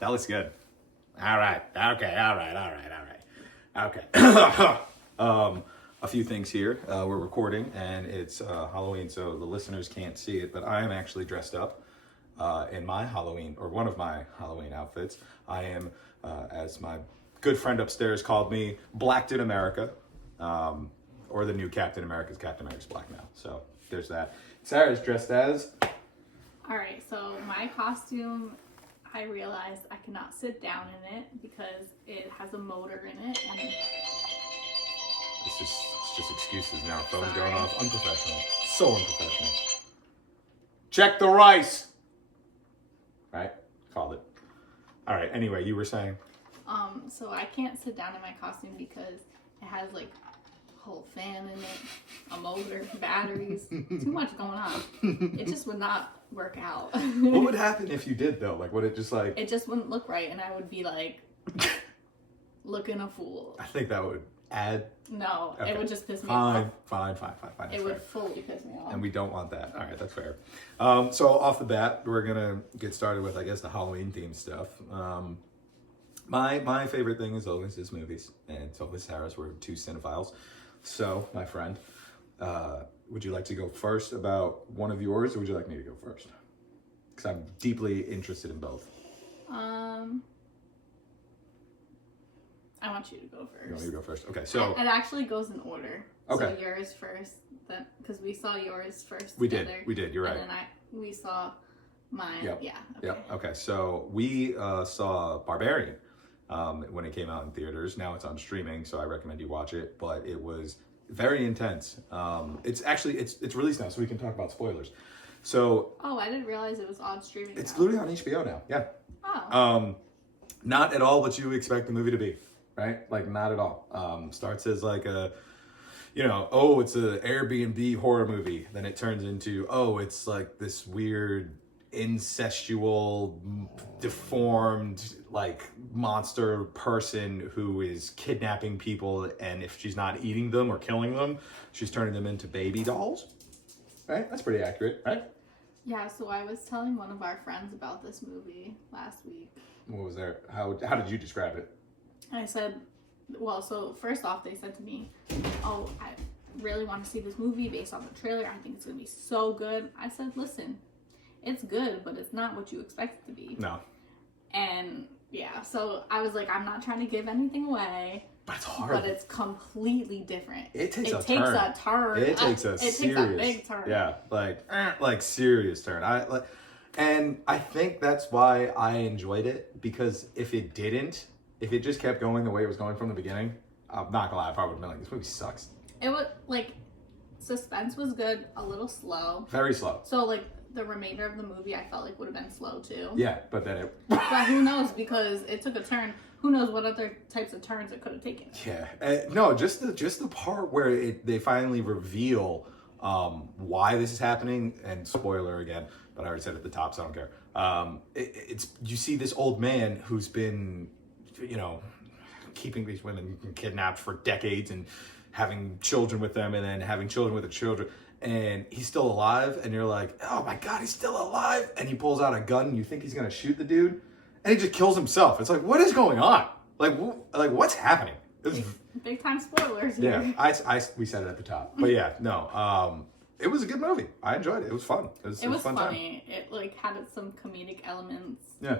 that looks good. All right. Okay. All right. Okay. A few things here. We're recording, and it's Halloween, so the listeners can't see it, but I am actually dressed up in my Halloween, or one of my Halloween outfits. I am, as my good friend upstairs called me, Blacked in America, or the new Captain America's Black now. So there's that. Sarah's dressed as... All right, so my costume, I realized I cannot sit down in it because it has a motor in it, and It's just excuses now. Phone's going off. Unprofessional. So unprofessional. Check the rice! Right? Called it. All right, anyway, you were saying? so I can't sit down in my costume because it has like a whole fan in it, a motor, batteries, too much going on. It just would not work out. What would happen if you did, though? Like, would it just like... It just wouldn't look right, and I would be like, looking a fool. I think that would add... No, Okay. It would just piss me off. Fine. It would fully piss me off. And we don't want that. All right, that's fair. So off the bat, we're gonna get started with, I guess, the Halloween themed stuff. My favorite thing is always movies, and it's always Sarah's. We're two cinephiles. So, my friend, would you like to go first about one of yours, or would you like me to go first? Because I'm deeply interested in both. I want you to go first. You want me to go first? Okay, so... It actually goes in order. Okay. So yours first, then because we saw yours first. We together, did. You're right. And then we saw mine. Yep. Yeah. Okay. Yep. Okay. So we saw Barbarian when it came out in theaters. Now it's on streaming, so I recommend you watch it. But it was very intense. It's released now, so we can talk about spoilers. So... Oh, I didn't realize it was on streaming. It's now. literally on HBO now. Yeah. Oh. Not at all what you expect the movie to be, right? Like, not at all. Starts as like a, it's an Airbnb horror movie. Then it turns into, it's like this weird incestual, deformed, like, monster person who is kidnapping people, and if she's not eating them or killing them, she's turning them into baby dolls. Right? That's pretty accurate, right? Yeah, so I was telling one of our friends about this movie last week. What was there? How did you describe it? I said, well, so first off, they said to me, oh, I really want to see this movie based on the trailer. I think it's going to be so good. I said, listen, it's good, but it's not what you expect it to be. No. And yeah, so I was like, I'm not trying to give anything away. But it's hard. But it's completely different. It takes a turn. It takes a big turn. Yeah, like serious turn. And I think that's why I enjoyed it, because if it just kept going the way it was going from the beginning, I'm not gonna lie, I probably would have been like, this movie sucks. It was like, suspense was good, a little slow. Very slow. So like the remainder of the movie, I felt like would have been slow too. Yeah, but then but who knows, because it took a turn. Who knows what other types of turns it could have taken. Yeah, no, just the part where they finally reveal why this is happening, and spoiler again, but I already said it at the top, so I don't care. It's you see this old man who's been, keeping these women kidnapped for decades and having children with them, and then having children with the children, and he's still alive, and you're like, oh my god, he's still alive, and he pulls out a gun, and you think he's gonna shoot the dude, and he just kills himself. It's like, what is going on? Like what's happening? Big time spoilers. Yeah, we said it at the top, but yeah, no, it was a good movie. I enjoyed it. It was fun. It was a fun funny. time. It like had some comedic elements. Yeah.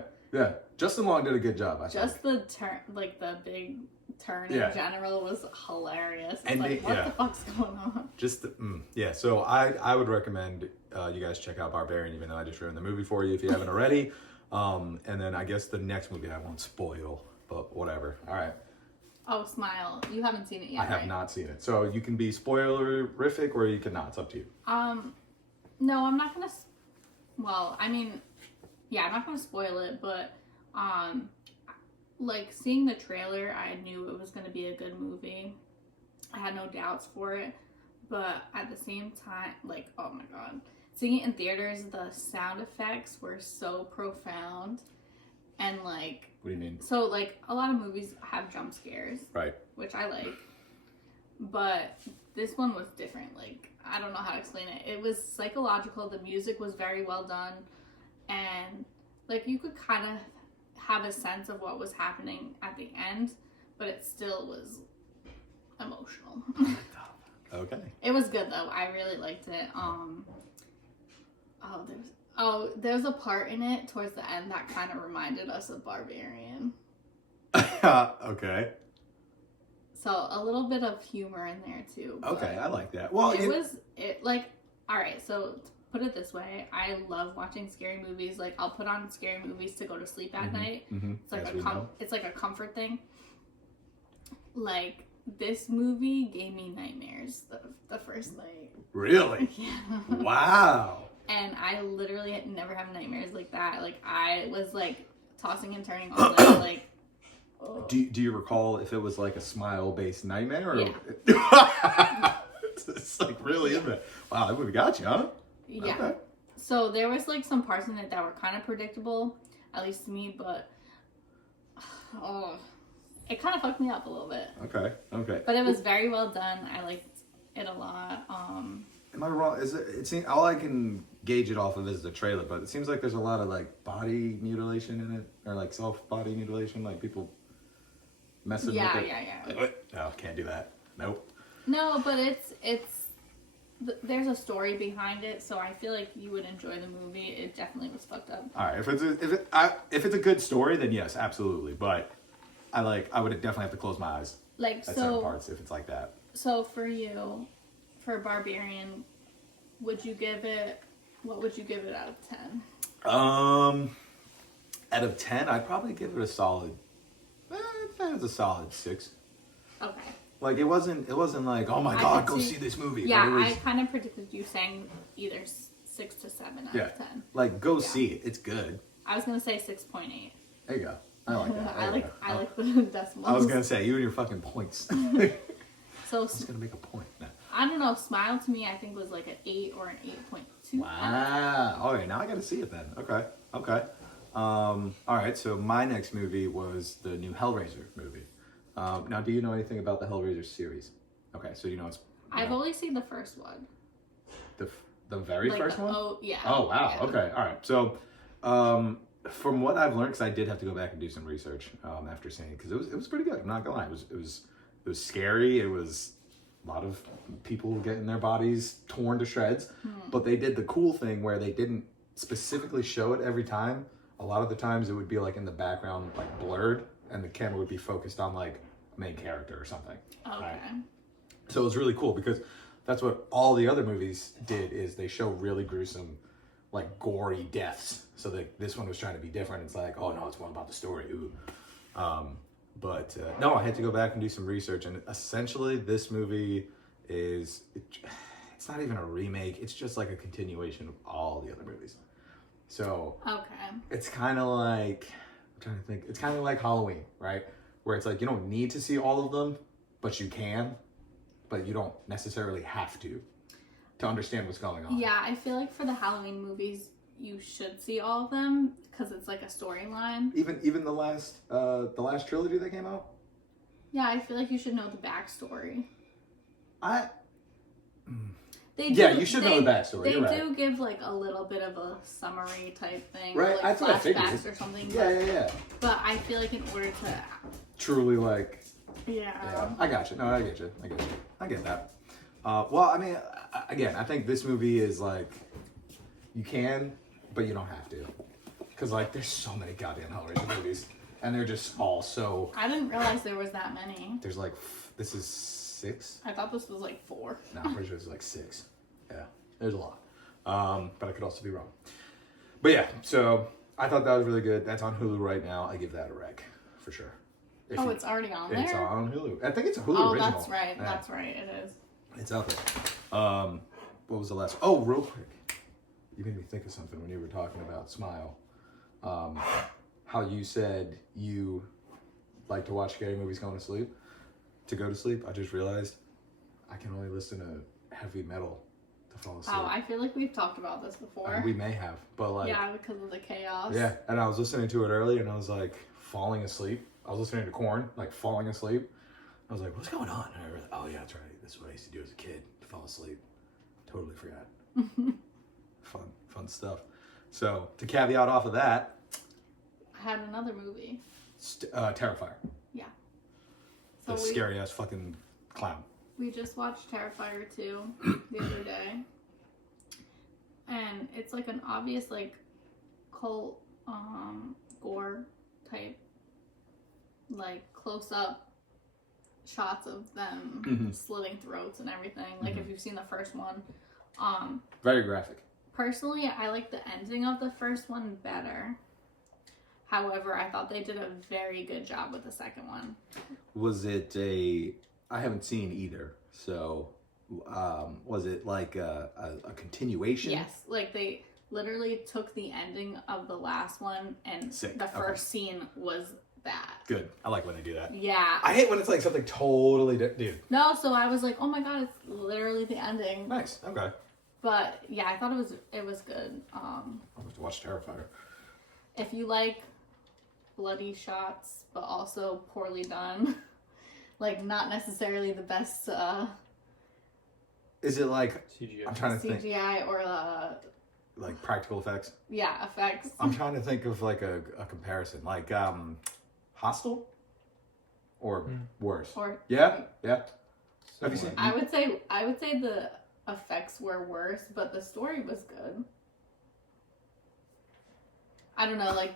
Justin Long did a good job. I Just the turn, like the big turn in general, was hilarious. And like, what the fuck's going on? So I would recommend you guys check out Barbarian, even though I just ruined the movie for you if you haven't already. And then I guess the next movie I won't spoil, but whatever. All right. Oh, Smile. You haven't seen it yet, I have not seen it. So you can be spoilerific or you cannot. It's up to you. No, I'm not gonna. Well, I mean, yeah, I'm not gonna spoil it, but like seeing the trailer, I knew it was gonna be a good movie. I had no doubts for it, but at the same time, like, oh my god, seeing it in theaters, the sound effects were so profound. And like, what do you mean? So like a lot of movies have jump scares, right? Which I like, but this one was different. Like, I don't know how to explain it. It was psychological. The music was very well done, and like you could kind of have a sense of what was happening at the end, but it still was emotional. Okay. It was good though. I really liked it. There's a part in it towards the end that kind of reminded us of Barbarian. Okay. So a little bit of humor in there too. Okay, I like that. Well, all right. So to put it this way, I love watching scary movies. Like I'll put on scary movies to go to sleep at night. It's like it's like a comfort thing. Like this movie gave me nightmares the first night. Really? Yeah. Wow. And I literally never have nightmares like that. Like I was like tossing and turning all day. Like. Oh. Do you recall if it was like a smile-based nightmare? Or yeah. It's like really in there. Wow, that movie got you, huh? Yeah. Okay. So there was like some parts in it that were kind of predictable, at least to me, but it kind of fucked me up a little bit. Okay. But it was very well done. I liked it a lot. Am I wrong? It seems all I can gauge it off of is the trailer, but it seems like there's a lot of like body mutilation in it, or like self-body mutilation, like people messing with it. Yeah. Like, what? No, can't do that. Nope. No, but there's a story behind it, so I feel like you would enjoy the movie. It definitely was fucked up. All right, if it's a good story, then yes, absolutely. But I would definitely have to close my eyes Like at certain parts if it's like that. So for you, for Barbarian, what would you give it out of 10? Out of 10, I'd probably give it a solid. It's a solid 6. Okay. Like it wasn't like, oh my god, go see this movie. Yeah, was, I kind of predicted you saying either 6 to 7 out of 10. Like go see it. It's good. I was gonna say 6.8. There you go. I like that. I like the decimals. I was gonna say you and your fucking points. So I was gonna make a point. No. I don't know. Smile to me, I think was like an 8 or an 8.2. Wow. Okay, now I gotta see it then. Okay. All right. So my next movie was the new Hellraiser movie. Now, do you know anything about the Hellraiser series? Okay, so you know it's. I've only seen the first one. The very first one? Oh yeah. Oh wow. Yeah. Okay. All right. So, from what I've learned, because I did have to go back and do some research after seeing it, because it was pretty good. I'm not gonna lie. It was scary. It was a lot of people getting their bodies torn to shreds. But they did the cool thing where they didn't specifically show it every time. A lot of the times it would be like in the background, like blurred, and the camera would be focused on like a main character or something. Okay. Right? So it was really cool because that's what all the other movies did, is they show really gruesome, like gory deaths. So this one was trying to be different. It's like, oh no, it's more about the story. Ooh. No, I had to go back and do some research, and essentially this movie it's not even a remake. It's just like a continuation of all the other movies. So it's kind of like, I'm trying to think. It's kind of like Halloween, right? Where it's like you don't need to see all of them, but you can, but you don't necessarily have to understand what's going on. Yeah, I feel like for the Halloween movies, you should see all of them because it's like a storyline. Even the last trilogy that came out. Yeah, I feel like you should know the backstory. You should know the backstory. They do give like a little bit of a summary type thing, right? Like That's what I figured. Flashbacks or something. Yeah. But I feel like in order to truly like, yeah, I got you. No, I get you. I get that. Well, I mean, again, I think this movie is like, you can, but you don't have to, because like there's so many goddamn Hellraiser movies, and they're just all so. I didn't realize there was that many. There's like, this is 6. I thought this was like 4. No, I'm pretty sure it's like 6. Yeah, there's a lot. But I could also be wrong. But yeah, so I thought that was really good. That's on Hulu right now. I give that a rec for sure. It's already on there? It's on Hulu. I think it's a Hulu original. That's right. Yeah. That's right. It is. It's out there. What was the last? Oh, real quick. You made me think of something when you were talking about Smile. How you said you like to watch scary movies going to sleep. To go to sleep, I just realized I can only listen to heavy metal to fall asleep. Oh, I feel like we've talked about this before. We may have, but like... Yeah, because of the chaos. Yeah, and I was listening to it earlier, and I was like falling asleep. I was listening to Korn, like falling asleep. I was like, what's going on? And I realized, oh yeah, that's right. This is what I used to do as a kid, to fall asleep. Totally forgot. Fun stuff. So, to caveat off of that... had another movie. Terrifier. So The scary ass fucking clown. we just watched Terrifier 2 the other day. And it's like an obvious like cult gore type, like close up shots of them slitting throats and everything. Like if you've seen the first one. Very graphic. Personally, I like the ending of the first one better. However, I thought they did a very good job with the second one. Was it I haven't seen either, so was it like a continuation? Yes, like they literally took the ending of the last one and Sick. the first scene was that. Good. I like when they do that. Yeah. I hate when it's like something totally dude. No, so I was like, oh my god, it's literally the ending. Nice. Okay. But yeah, I thought it was good. I'll have to watch Terrifier. If you like bloody shots, but also poorly done, like not necessarily the best Is it like CGI. I'm trying to think CGI or like practical effects? effects. I'm trying to think of like a comparison, like Hostel, or worse. Or Yeah. Have you seen? I would say the effects were worse, but the story was good. I don't know, like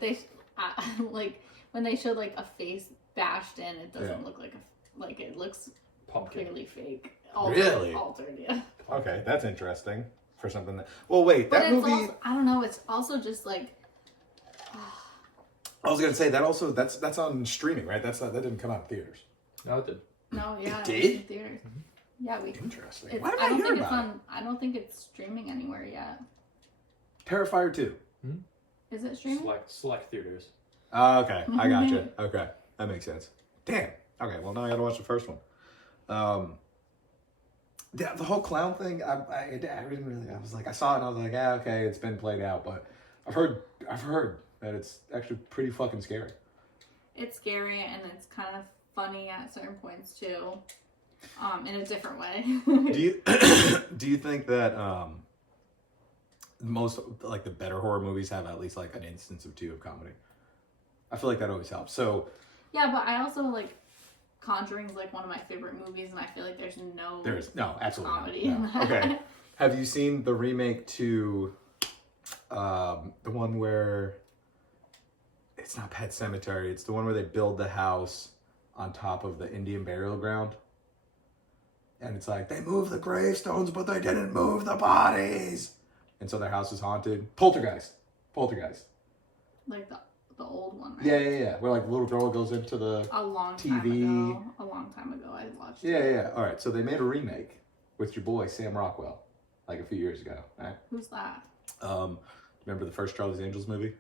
like when they showed like a face bashed in, it doesn't look like it looks Pumpkin. clearly fake. Really? Altered, yeah. Okay, that's interesting for something that. Well, wait, But that it's movie. also, I don't know. It's also just like I was gonna say that also. That's on streaming, right? That didn't come out in theaters. No, it did. no, yeah. It was did? in theaters. Yeah, we. Interesting. It's, Why did I I don't hear think it's about it? on. I don't think it's streaming anywhere yet. Terrifier 2. Is it streaming? Select theaters. Okay, I gotcha. Okay, that makes sense. Damn. Okay, well now I gotta watch the first one. Yeah, the whole clown thing. I didn't really. I was like, I saw it and I was like, yeah, okay, it's been played out, but I've heard that it's actually pretty fucking scary. It's scary and it's kind of funny at certain points too, in a different way. Do you think that most like the better horror movies have at least like an instance or two of comedy? I feel like that always helps. So Yeah, but I also like Conjuring's like one of my favorite movies, and I feel like there's no absolutely comedy not. in No. that. Okay, have you seen the remake to the one where it's not Pet Cemetery? It's the one where they build the house on top of the Indian burial ground, and it's like they moved the gravestones, but they didn't move the bodies, and so their house is haunted. Poltergeist. Like the old one, right? Yeah. Where like the little girl goes into the A long TV. time ago, I watched Yeah. it. All right, so they made a remake with your boy Sam Rockwell, like a few years ago. Right? Who's that? Remember the first Charlie's Angels movie?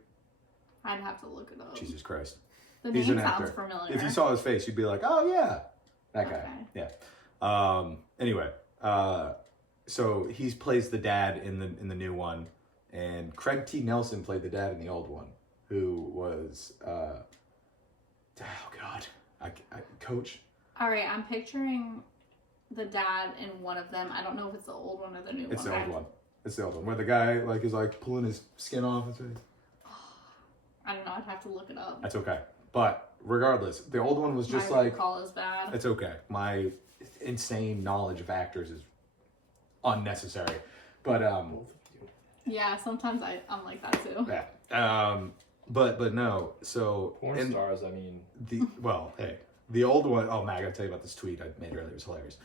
I'd have to look it up. Jesus Christ. The He's name an sounds actor. familiar. If you saw his face, you'd be like, oh yeah, that guy. Okay. Yeah. Anyway, so he plays the dad in the new one, and Craig T. Nelson played the dad in the old one, who was oh god, I Coach. All right, I'm picturing the dad in one of them. I don't know if it's the old one or the new one. It's the old one. It's the old one where the guy like is like pulling his skin off his face. I don't know. I'd have to look it up. That's okay. But regardless, the old one was just My like recall is bad. it's okay. My insane knowledge of actors is unnecessary. But Yeah, sometimes I'm like that too. yeah. But no. So Porn stars, I mean. The old one, oh man, I gotta tell you about this tweet I made earlier. It was hilarious.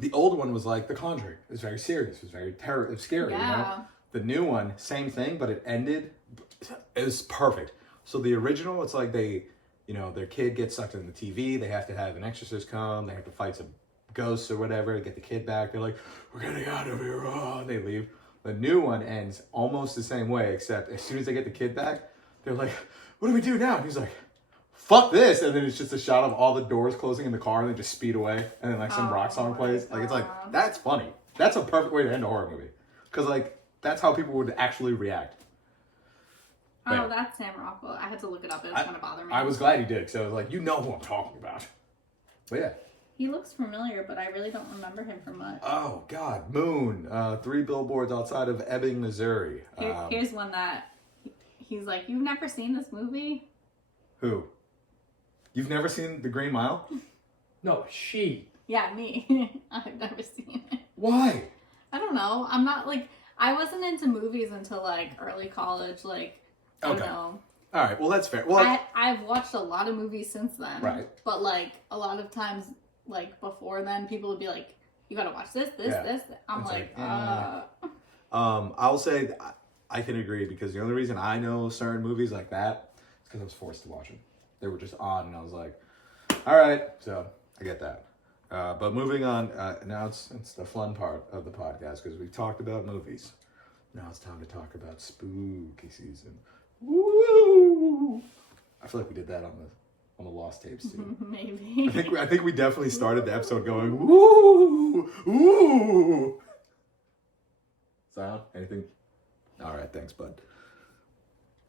The old one was like The Conjuring. It was very serious. It was very it was scary. Yeah. You know? The new one, same thing, but it ended. It was perfect. So the original, it's like they, their kid gets sucked into the TV. They have to have an exorcist come. They have to fight some ghosts or whatever to get the kid back. They're like, we're getting out of here. Oh, and they leave. The new one ends almost the same way, except as soon as they get the kid back, they're like, what do we do now? And he's like, fuck this. And then it's just a shot of all the doors closing in the car and they just speed away. And then like some rock song plays. Like, it's like, that's funny. That's a perfect way to end a horror movie. Because like, that's how people would actually react. Oh, that's Sam Rockwell. I had to look it up. It was going to bother me. I was glad he did, because I was like, you know who I'm talking about. But yeah. He looks familiar, but I really don't remember him from much. Oh, God. Moon. 3 billboards outside of Ebbing, Missouri. Here's one that he's like, "You've never seen this movie?" Who? You've never seen The Green Mile? No, she. Yeah, me. I've never seen it. Why? I don't know. I'm not like I wasn't into movies until like early college. Like I don't Okay. know. All right. Well, that's fair. Well, I've watched a lot of movies since then. Right. But like a lot of times, like before then, people would be like, "You gotta watch this, this, Yeah. this." I'm It's like, like, I'll say I can agree because the only reason I know certain movies like that is because I was forced to watch them. They were just on, and I was like, all right. So I get that. But moving on, now it's the fun part of the podcast because we've talked about movies. Now it's time to talk about spooky season. Woo! I feel like we did that on the Lost Tapes too. maybe. I think we definitely started the episode going woo woo. Sound? Anything? All right, thanks, bud.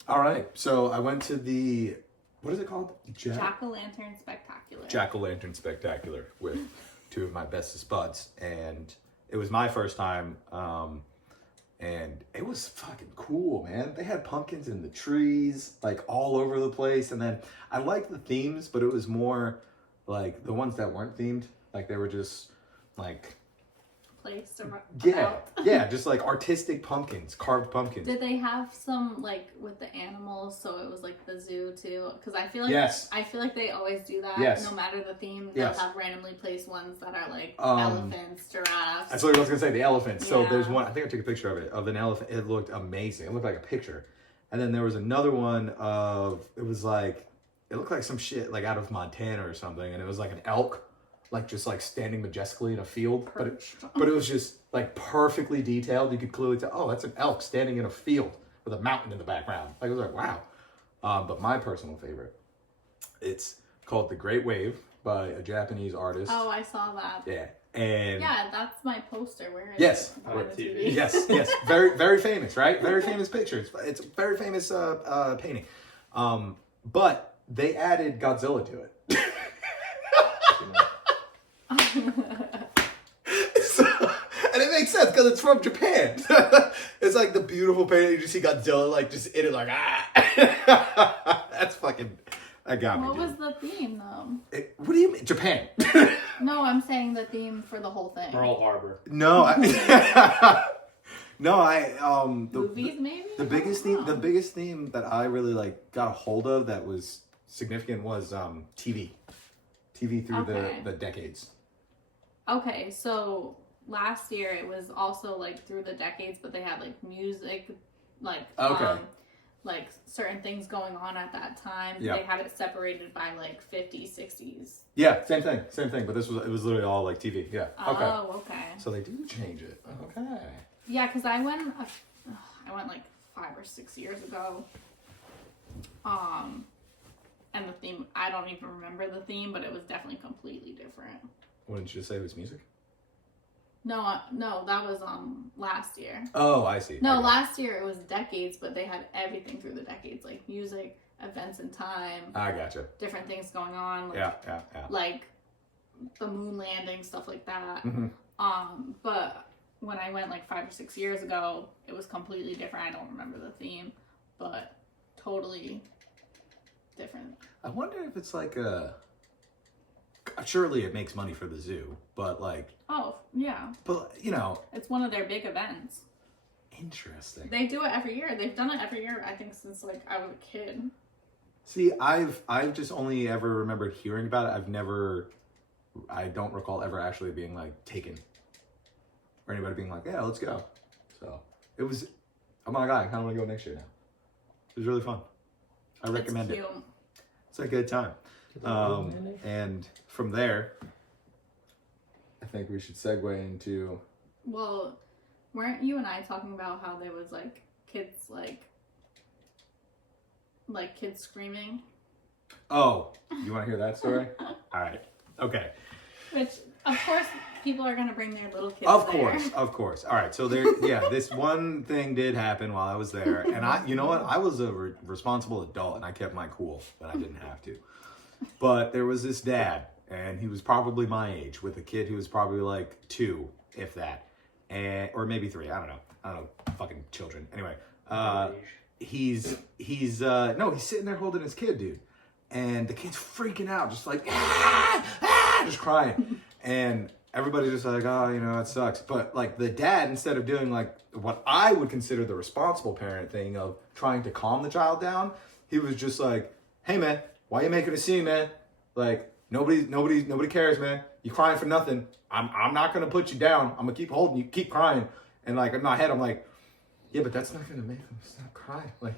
All right, so I went to the what is it called? Jack-o'-lantern Spectacular. Jack-o'-lantern Spectacular with two of my bestest buds, and it was my first time, and it was fucking cool, man. They had pumpkins in the trees, like all over the place, and then I liked the themes, but it was more like the ones that weren't themed, like they were just like Placed yeah, yeah, just like artistic pumpkins, carved pumpkins. Did they have some like with the animals? So it was like the zoo too. Because I feel like Yes. I feel like they always do that. Yes. No matter the theme, they'll Yes. have randomly placed ones that are like elephants, giraffes. That's what I was gonna say. The elephants. So Yeah. there's one. I think I took a picture of it of an elephant. It looked amazing. It looked like a picture. And then there was another one of it was like it looked like some shit like out of Montana or something. And it was like an elk, like just like standing majestically in a field. But it was just like perfectly detailed. You could clearly tell. Oh, that's an elk standing in a field with a mountain in the background. Like it was like wow. But my personal favorite, it's called The Great Wave by a Japanese artist. Oh, I saw that. Yeah. And Yeah, that's my poster. Where is Yes. it? On On the TV. TV. yes, very famous, right? Very famous picture. It's a very famous painting. But they added Godzilla to it. So, and it makes sense because it's from Japan. It's like the beautiful painting. You just see Godzilla like just in it like ah. That's fucking. That got me. What dude. was the theme though? What do you mean Japan? No, I'm saying the theme for the whole thing. Pearl Harbor. No, no, Movies maybe. the biggest I don't theme, the know. biggest theme that I really like got a hold of that was significant was TV through Okay. the decades. Okay, so last year it was also like through the decades, but they had like music, like Okay. like certain things going on at that time. Yeah. They had it separated by like 50s, 60s. Yeah, same thing. But it was literally all like TV. Yeah. Okay. Oh, okay. So they do change it. Okay. Yeah, because I went like 5 or 6 years ago. And the theme, I don't even remember the theme, but it was definitely completely different. Wouldn't you say it was music? No, that was last year. Oh, I see. No, Okay. last year it was decades, but they had everything through the decades, like music, events in time, I gotcha. different things going on, like, Yeah. like the moon landing, stuff like that. hmm But when I went like 5 or 6 years ago, it was completely different. I don't remember the theme, but totally different. I wonder if it's like a. Surely it makes money for the zoo, but like, Oh, yeah. but you know, It's one of their big events. interesting. They do it every year. They've done it every year, I think, since like I was a kid. See, I've just only ever remembered hearing about it. I don't recall ever actually being like taken or anybody being like, yeah, let's go. So it was, oh my God, I kind of want to go next year now. It was really fun. I recommend It's it. cute. It's a good time. And from there, I think we should segue into, Well, weren't you and I talking about how there was like kids like kids screaming? oh, you want to hear that story? All right. Okay. Which of course people are gonna bring their little kids. Of there. course. All right, so this one thing did happen while I was there, and you know what? I was a responsible adult, and I kept my cool, but I didn't have to. But there was this dad, and he was probably my age, with a kid who was probably like 2, if that, or maybe 3. I don't know, fucking children. Anyway, he's he's sitting there holding his kid, dude, and the kid's freaking out, just like just crying, and everybody's just like, oh, it sucks. But like the dad, instead of doing like what I would consider the responsible parent thing of trying to calm the child down, he was just like, hey man, why you making a scene, man? Like nobody cares, man. You crying for nothing. I'm not gonna put you down. I'm gonna keep holding you, keep crying. And like in my head, I'm like, yeah, but that's not gonna make him stop crying. Like,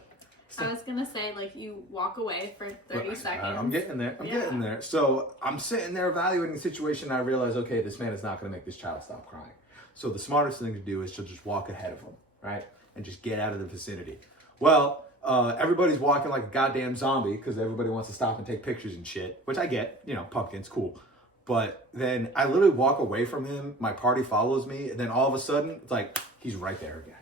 stop. I was gonna say, like, you walk away for 30 seconds. I'm getting there. I'm getting there. So I'm sitting there evaluating the situation, and I realize, okay, this man is not gonna make this child stop crying. So the smartest thing to do is to just walk ahead of him, right, and just get out of the vicinity. Well, everybody's walking like a goddamn zombie because everybody wants to stop and take pictures and shit, which I get. Pumpkins, cool. But then I literally walk away from him. My party follows me, and then all of a sudden, it's like he's right there again.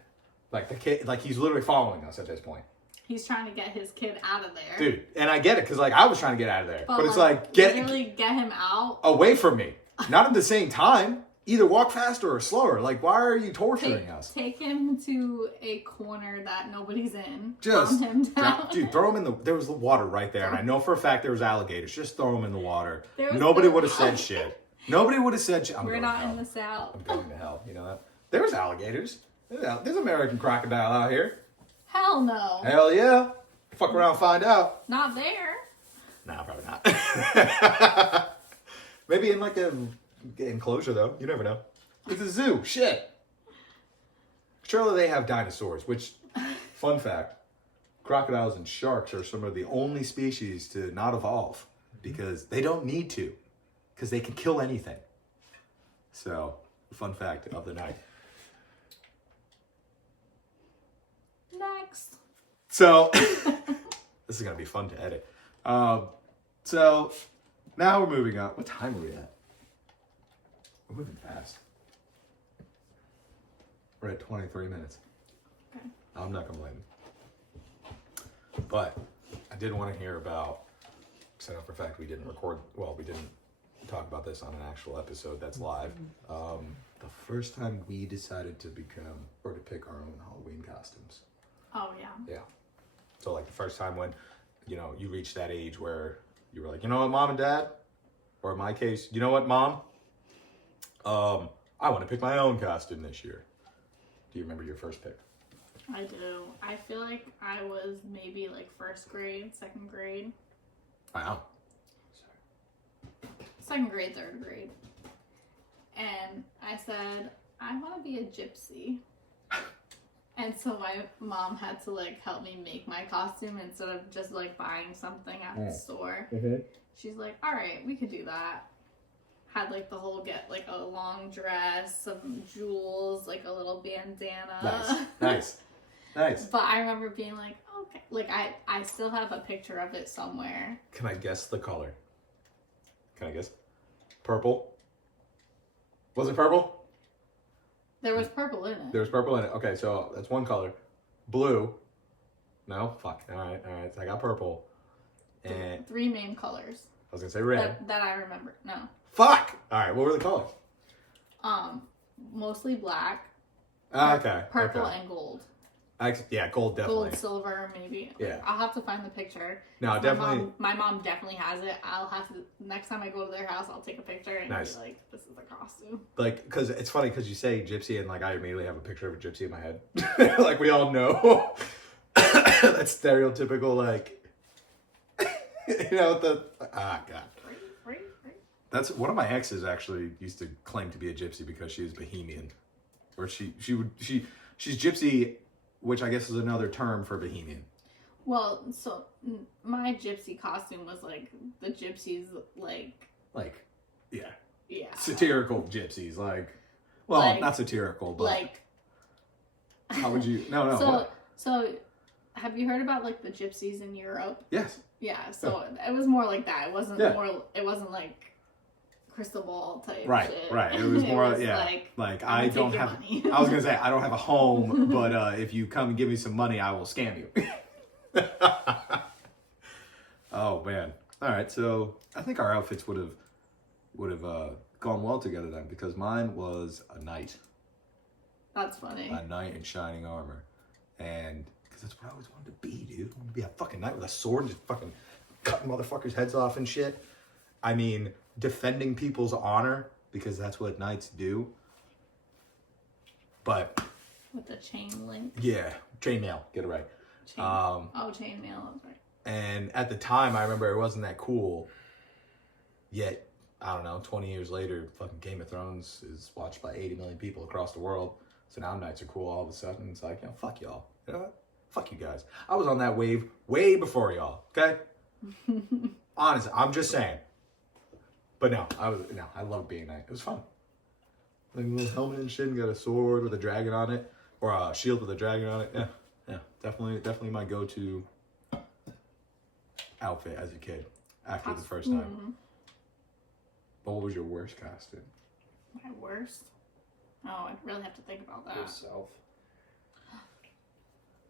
Like the kid, like he's literally following us at this point. He's trying to get his kid out of there. Dude, and I get it, because like I was trying to get out of there. But it's like, literally get him out. Away from me. Not at the same time. Either walk faster or slower. Like, why are you torturing us? Take him to a corner that nobody's in. Just, calm him down. dude, throw him in there was the water right there. And I know for a fact there was alligators. Just throw him in the water. Nobody would have said shit. Nobody would have said shit. We're not in the South. I'm going to hell. You know that? There was alligators. There's American crocodile out here. Hell no. Hell yeah. Fuck around and find out. Not there. Nah, probably not. Maybe in like a enclosure though. You never know. It's a zoo. Shit. Surely they have dinosaurs, which, fun fact, crocodiles and sharks are some of the only species to not evolve because they don't need to, because they can kill anything. So, fun fact of the night. Next. So, this is going to be fun to edit. So, now we're moving on. What time are we at? We're moving fast. We're at 23 minutes. Okay. I'm not complaining. But I did want to hear about, except for the fact we didn't talk about this on an actual episode that's live. The first time we decided to pick our own Halloween costumes. Oh, yeah. Yeah. So like the first time when, you reached that age where you were like, you know what, mom and dad? Or in my case, you know what, mom? I want to pick my own costume this year. Do you remember your first pick? I do. I feel like I was maybe like first grade, second grade. Wow. Second grade, third grade. And I said, I want to be a gypsy. And so my mom had to like help me make my costume instead of just like buying something at the store. Mm-hmm. She's like, all right, we could do that. Had like the whole like a long dress, some jewels, like a little bandana. Nice. But I remember being like, okay, like I still have a picture of it somewhere. Can I guess the color? Can I guess? Purple? Was it purple? There was purple in it. There was purple in it. Okay, so that's one color. Blue. No? Fuck. All right. So I got purple. And three main colors. I was going to say red. That I remember. No. Fuck! All right, what were the colors? Mostly black. Okay. Purple okay. and gold. Yeah, gold definitely. Gold, silver, maybe. Yeah. I'll have to find the picture. No, definitely. My mom definitely has it. I'll have to, next time I go to their house, I'll take a picture and Nice. be like, this is the costume. Like, because it's funny because you say gypsy and like I immediately have a picture of a gypsy in my head. Like we all know. That's stereotypical, like, God. Right. That's one of my exes actually used to claim to be a gypsy because she was Bohemian. Or she's gypsy, which I guess is another term for Bohemian. Well, so my gypsy costume was like the gypsies, yeah, satirical gypsies, not satirical, but like. How would you? No. So, have you heard about like the gypsies in Europe? Yes. Yeah. So it was more like that. It wasn't It wasn't like crystal ball type. Right. Shit. Right. It was more. Like I don't have. I was gonna say I don't have a home, but if you come and give me some money, I will scam you. Oh man. All right. So I think our outfits would have gone well together then, because mine was a knight. That's funny. A knight in shining armor, and because that's what I always wanted to be, dude. I wanted to be a fucking knight with a sword and just fucking cutting motherfuckers' heads off and shit. I mean, defending people's honor, because that's what knights do. But With the chain link. yeah, chainmail, get it right. Chainmail, that's right. And at the time, I remember it wasn't that cool. Yet, I don't know, 20 years later, fucking Game of Thrones is watched by 80 million people across the world. So now knights are cool all of a sudden. It's like, fuck y'all. You know what? Fuck you guys. I was on that wave way before y'all, okay? Honestly, I'm just saying. But no, I love being a knight. It was fun. Like a little helmet and shit, and got a sword with a dragon on it. Or a shield with a dragon on it. Yeah, definitely my go-to outfit as a kid after the first time. But what was your worst costume? My worst? Oh, I'd really have to think about that. Yourself.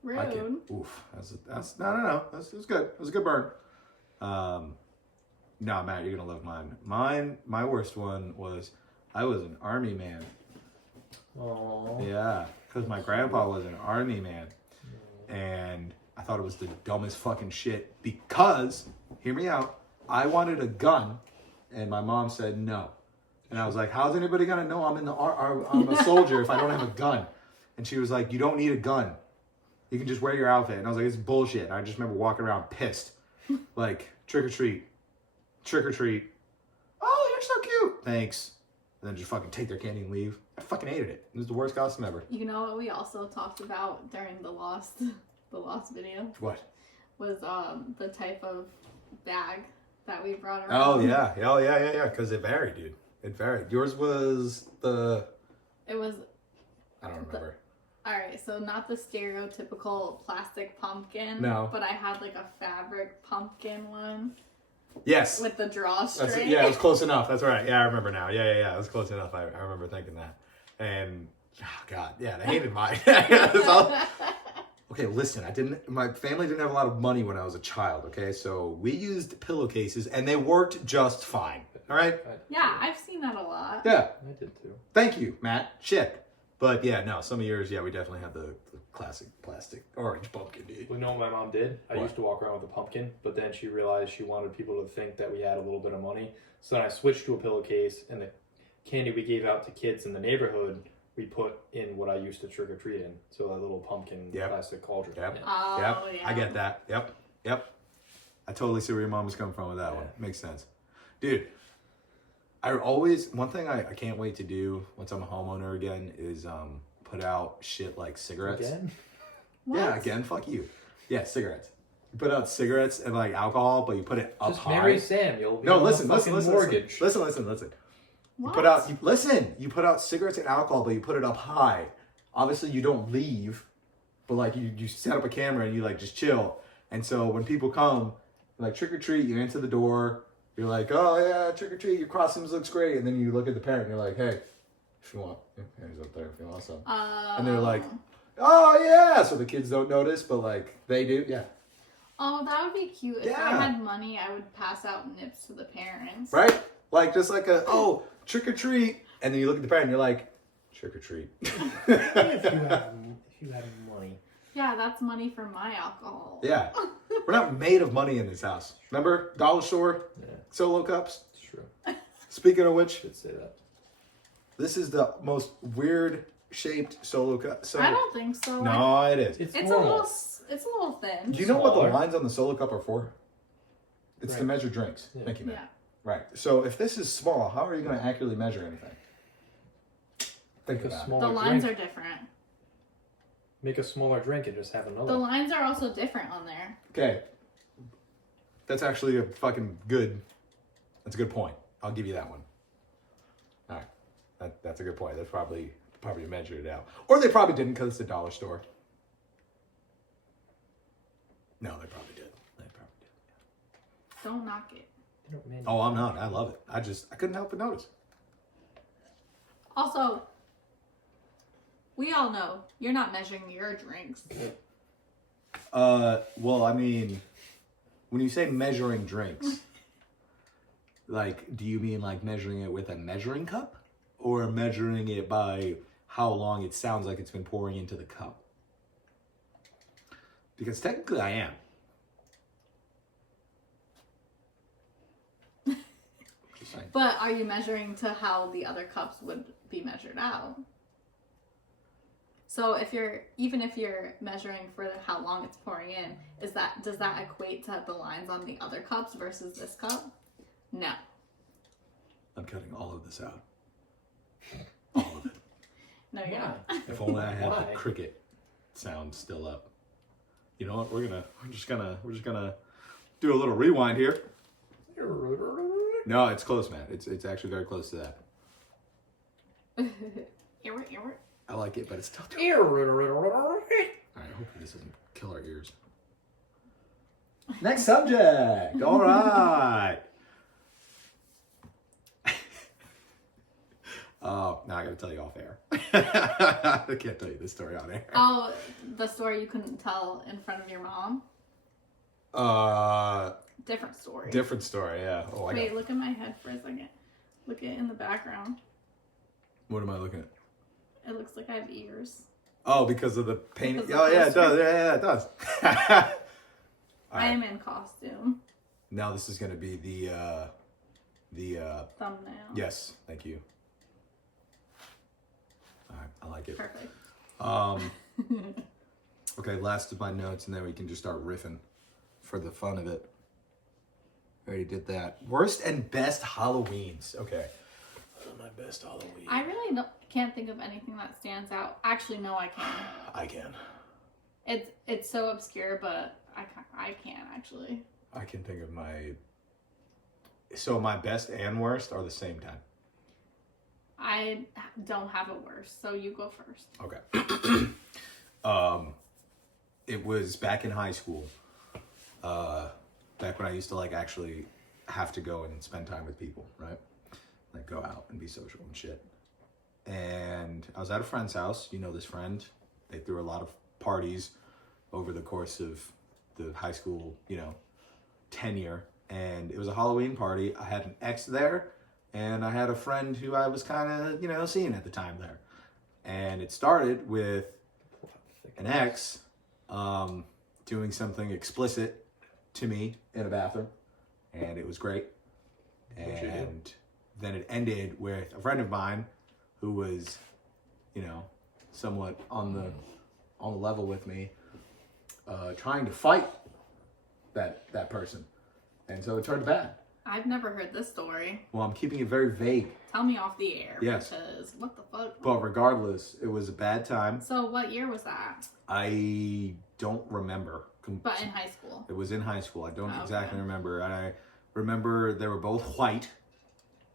Rude. Oof. That's no. That's good. It was a good burn. No, Matt, you're gonna love mine. My worst one was I was an army man. Oh. Yeah, because my grandpa was an army man, and I thought it was the dumbest fucking shit. Because, hear me out, I wanted a gun, and my mom said no, and I was like, "How's anybody gonna know I'm a soldier if I don't have a gun?" And she was like, "You don't need a gun. You can just wear your outfit." And I was like, "It's bullshit." And I just remember walking around pissed, like trick or treat. Oh, you're so cute. Thanks. And then just fucking take their candy and leave. I fucking hated it. It was the worst costume ever. You know what we also talked about during the Lost video? What? Was the type of bag that we brought around. Oh yeah. Because it varied, dude. It varied. Yours was the. It was. I don't remember. Alright, so not the stereotypical plastic pumpkin. No. But I had like a fabric pumpkin one. Yes. With the drawstring. Yeah, it was close enough. That's right. Yeah, I remember now. Yeah. It was close enough. I remember thinking that. And oh god, yeah, I hated mine. Okay, listen, my family didn't have a lot of money when I was a child, okay? So we used pillowcases and they worked just fine. All right? Yeah, I've seen that a lot. Yeah. I did too. Thank you, Matt. Shit. But yeah, no, some of yours, yeah, we definitely had the classic plastic orange pumpkin, dude. Well, you know what my mom did? I What? used to walk around with a pumpkin, but then she realized she wanted people to think that we had a little bit of money. So then I switched to a pillowcase, and the candy we gave out to kids in the neighborhood, we put in what I used to trick or treat in. So that little pumpkin plastic cauldron. Yep. Yeah. Oh, Yep. yeah. I get that. Yep. I totally see where your mom was coming from with that one. Makes sense. Dude, one thing I can't wait to do once I'm a homeowner again is put out shit like cigarettes. Again? What? Yeah, again, fuck you. Yeah, cigarettes. You put out cigarettes and like alcohol, but you put it up Just high. marry Sam. You'll be No, on a listen. fucking mortgage. Listen. What? You put out cigarettes and alcohol, but you put it up high. Obviously, you don't leave, but like you set up a camera and you like just chill. And so when people come, like trick or treat, you answer the door. You're like, oh yeah, trick or treat. Your costumes looks great. And then you look at the parent and you're like, hey, if you want, here's up there if you want some. And they're like, oh yeah. So the kids don't notice, but like they do. Yeah. Oh, that would be cute. If I Yeah. had money, I would pass out nips to the parents. Right? Like just like trick or treat, and then you look at the parent and you're like, trick or treat. If you had money. Yeah, that's money for my alcohol. Yeah. We're not made of money in this house. Remember? Dollar store, Yeah, solo cups. it's true. Speaking of which, Should say that. this is the most weird shaped solo cup. So I don't think so. no, it is. It's It's normal. a little thin. Do you know what the Smaller. lines on the solo cup are for? It's to Right. measure drinks. Yeah. Thank you, man. Yeah. Right. So if this is small, how are you going to accurately measure anything? Think Make a about it. smaller The lines drink. are different. Make a smaller drink and just have another. The lines are also different on there. Okay. That's actually a fucking good. That's a good point. I'll give you that one. All right. That's a good point. That's probably measured it out, or they probably didn't because it's a dollar store. No, they probably did. Don't knock it. Oh, I'm not. I love it. I couldn't help but notice. Also, we all know you're not measuring your drinks. Well, I mean, when you say measuring drinks, like, do you mean like measuring it with a measuring cup, or measuring it by how long it sounds like it's been pouring into the cup? Because technically I am. Just saying. But are you measuring to how the other cups would be measured out? So if you're measuring for how long it's pouring in, does that equate to the lines on the other cups versus this cup? No. I'm cutting all of this out. All of it. No, you're not. If only I had Why? the cricket sound still up. You know what? We're just gonna do a little rewind here. No, it's close, man. It's actually very close to that. I like it, but it's still too. Alright, hopefully this doesn't kill our ears. Next subject. All right. Now I gotta tell you off air. I can't tell you this story on air. Oh, the story you couldn't tell in front of your mom? Different story. Different story, yeah. Oh, Wait, look at my head for a second. Look at it in the background. What am I looking at? It looks like I have ears. Oh, because of the painting. Because of Oh, yeah, it the does. Yeah, it does. All I right. am in costume. Now this is gonna be the Thumbnail. yes, thank you. All right, I like it. Perfect. Okay, last of my notes, and then we can just start riffing for the fun of it. Already did that. Worst and best Halloweens. Okay. My best Halloween. I really can't think of anything that stands out. Actually, no, I can. I can. It's so obscure, but I can actually. I can think of my. So my best and worst are the same time. I don't have a worse, so you go first. Okay. It was back in high school. Back when I used to like actually have to go and spend time with people, right? Like go out and be social and shit. And I was at a friend's house. You know this friend. They threw a lot of parties over the course of the high school, tenure. And it was a Halloween party. I had an ex there, and I had a friend who I was kind of, seeing at the time there. And it started with an ex doing something explicit to me in a bathroom, and it was great. What'd you do? And then it ended with a friend of mine who was, somewhat on the level with me, trying to fight that person, and so it turned bad. I've never heard this story. Well, I'm keeping it very vague, Tell me off the air. Yes. Because what the fuck? but regardless, it was a bad time. So what year was that? I don't remember. But in high school. It was in high school. I don't Okay. exactly remember. I remember they were both white.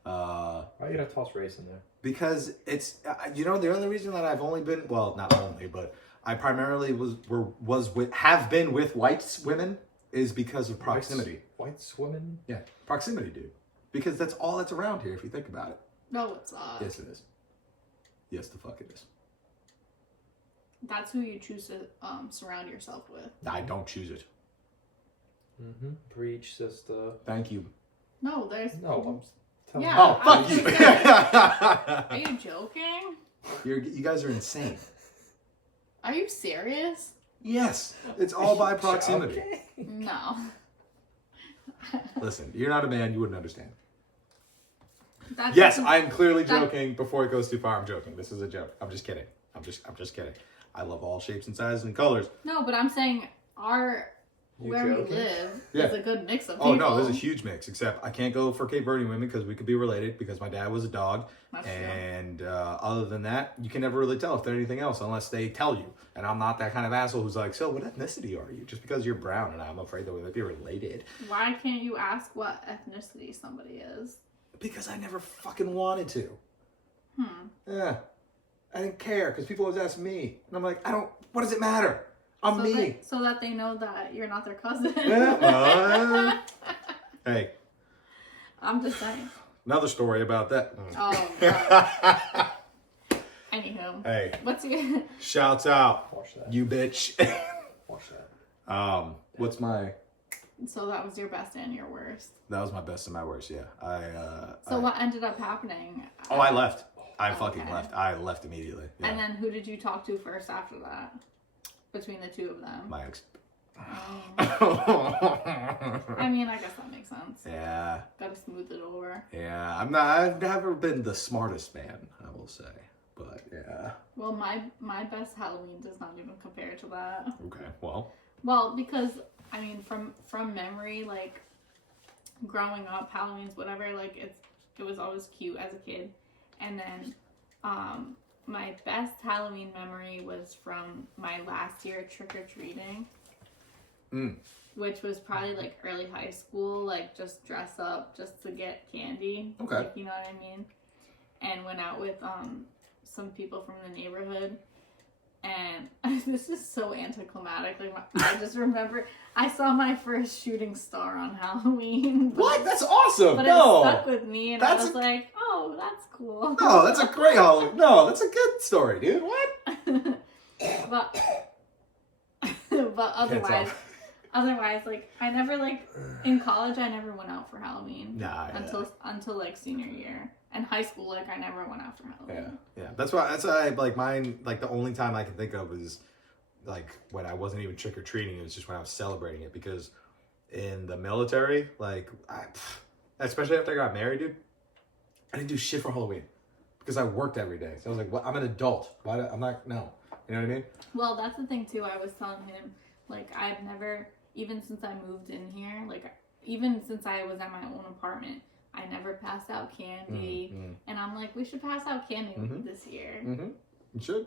Why you gotta toss race in there? Because it's the only reason that I've only been, well, not only, but I primarily have been with white women is because of proximity. White swimming? Yeah, proximity, dude. Because that's all that's around here if you think about it. No, it's not. Yes, it is. Yes, the fuck it is. That's who you choose to surround yourself with. I don't choose it. Mm-hmm. Preach, sister. Thank you. No, there's. No, I'm telling Yeah. you. Oh, fuck you. Are you joking? You guys are insane. Are you serious? Yes, it's all by proximity. Okay. No. Listen, you're not a man, you wouldn't understand. That's Yes, I'm clearly that- joking. Before it goes too far, I'm joking. This is a joke. I'm just kidding. I'm just kidding. I love all shapes and sizes and colors. No, but I'm saying You where we joking? live Yeah. is a good mix of people. Oh no, there's a huge mix. Except I can't go for Cape Verdean women because we could be related because my dad was a dog. That's true. And other than that, you can never really tell if they're anything else unless they tell you. And I'm not that kind of asshole who's like, so what ethnicity are you? Just because you're brown and I'm afraid that we might be related. Why can't you ask what ethnicity somebody is? Because I never fucking wanted to. Hmm. Yeah. I didn't care because people always ask me. And I'm like, what does it matter? I'm me. So that they know that you're not their cousin. Yeah, hey, I'm just saying. another story about that. Oh, God. Anywho. Hey, What's your... shouts out, Watch that. you bitch. Watch that. What's my... So that was your best and your worst. That was my best and my worst, yeah. So what ended up happening? Oh, I left. I Oh, fucking okay. left. I left immediately. Yeah. And then who did you talk to first after that? Between the two of them? My ex. I mean, I guess that makes sense. Yeah, Gotta smooth it over. yeah. I've never been the smartest man, I will say. But yeah. Well, my best Halloween does not even compare to that. Okay. Well. Well, because I mean, from memory, like growing up, Halloween's whatever. Like it was always cute as a kid, and then my best Halloween memory was from my last year trick or treating. Which was probably like early high school, like just dress up just to get candy. Okay. Like, you know what I mean? And went out with some people from the neighborhood. And this is so anticlimactic. Like I just remember I saw my first shooting star on Halloween. What? That's awesome. But No. it stuck with me, and I was like, "Oh, that's cool." No, that's a great Halloween. No, that's a good story, dude. What? but otherwise, like I never like in college. I never went out for Halloween. Nah. Until like senior year. And high school, like I never went out for Halloween. Yeah. That's why like mine. Like the only time I can think of is like when I wasn't even trick or treating. It was just when I was celebrating it because in the military, like especially after I got married, dude, I didn't do shit for Halloween because I worked every day. So I was like, "What? I'm an adult. I'm not. No." You know what I mean? Well, that's the thing too. I was telling him, like, I've never, even since I moved in here, like, even since I was at my own apartment, I never passed out candy. And I'm like, we should pass out candy this year. You should.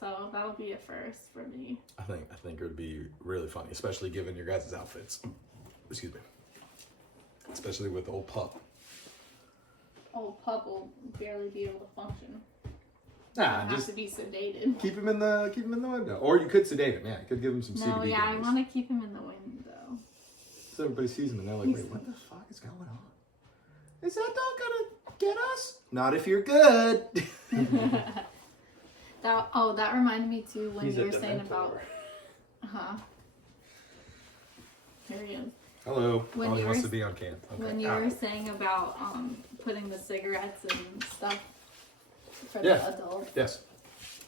So that'll be a first for me. I think it would be really funny, especially given your guys' outfits. Excuse me. Especially with old pup. Old pup will barely be able to function. Nah, He'll just have to be sedated. keep him in the window, or you could sedate him. Yeah, you could give him some CBD. No, yeah, I gummies. want to keep him in the window. So everybody sees him and they're like, "Wait, what the fuck is going on? Is that dog gonna get us? Not if you're good." That reminded me too when He's you a were saying Dementor. about. There he is. Hello. When He you wants were- to be on cam. Okay. When you were saying about putting the cigarettes and stuff for Yeah. the adults, Yes.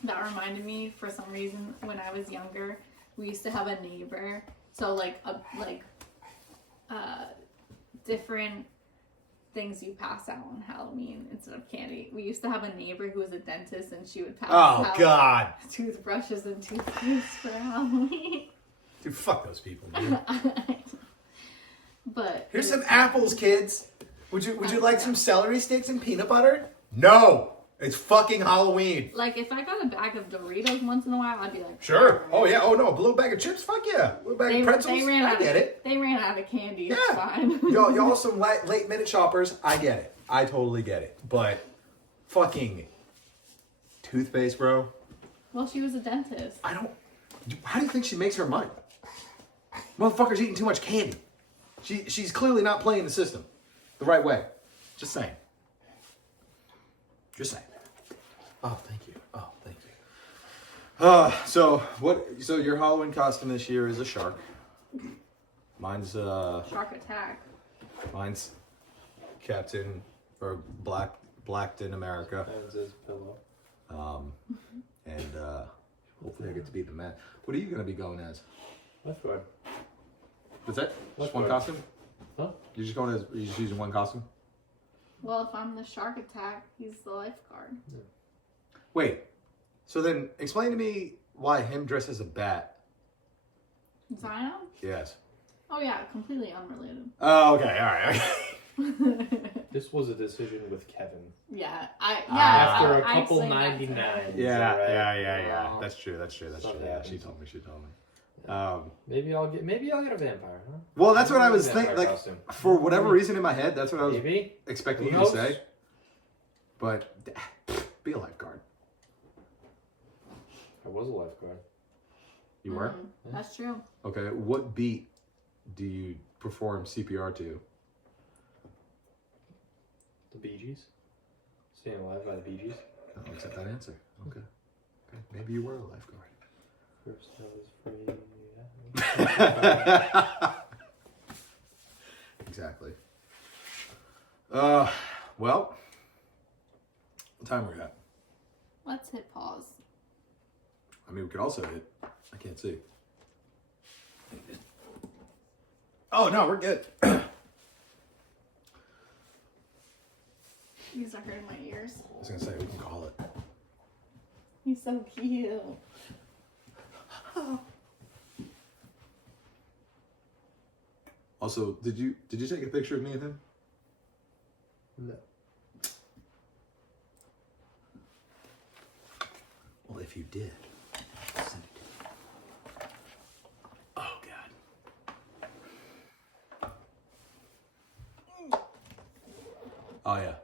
that reminded me for some reason when I was younger, we used to have a neighbor. So different things you pass out on Halloween instead of candy. We used to have a neighbor who was a dentist, and she would pass out God. toothbrushes and toothpaste for Halloween. Dude, fuck those people, dude. But Here's some apples, kids. Would you like some celery sticks and peanut butter? No. It's fucking Halloween. like if I got a bag of Doritos once in a while, I'd be like, Sure. Oh yeah. Oh no. A blue bag of chips. Fuck yeah. Blue bag of pretzels. I get it. They ran out of candy. It's Yeah. fine. y'all some late minute shoppers. I get it. I totally get it. But fucking toothpaste, bro. Well, she was a dentist. I don't. How do you think she makes her money? Motherfucker's eating too much candy. She's clearly not playing the system the right way. Just saying. Just saying. Oh, thank you. Oh, thank you. So your Halloween costume this year is a shark. Mine's Shark attack. Mine's Captain or Blacked in America. Mine's his pillow. And hopefully I get to be the man. What are you gonna be going as? Lifeguard. That's it? Just one Lifeguard. costume? Huh? You're just using one costume? Well, if I'm the shark attack, he's the lifeguard. Wait. So then explain to me why him dressed as a bat. Zion? Yes. Oh yeah, completely unrelated. Oh, okay, alright. This was a decision with Kevin. After a couple explained that to him. 99. Yeah. Wow. That's true. Stuff Yeah, happens. she told me. Maybe I'll get a vampire, huh? Well, that's what I was Vampire thinking. Like, costume. for whatever reason in my head, that's what I was Maybe. expecting Who you to knows? say. But be a lifeguard. I was a lifeguard. You were? That's true. Okay. What beat do you perform CPR to? The Bee Gees. Staying Alive by the Bee Gees. I'll accept that answer. Okay. Maybe you were a lifeguard. First I was free. Exactly. Well, what time are we at? Let's hit pause. I mean, we could also hit. I can't see. Oh no, we're good. These are hurting my ears. I was gonna say we can call it. He's so cute. Also, did you take a picture of me and him? No. Well, if you did, send it to me. Oh God. Oh yeah.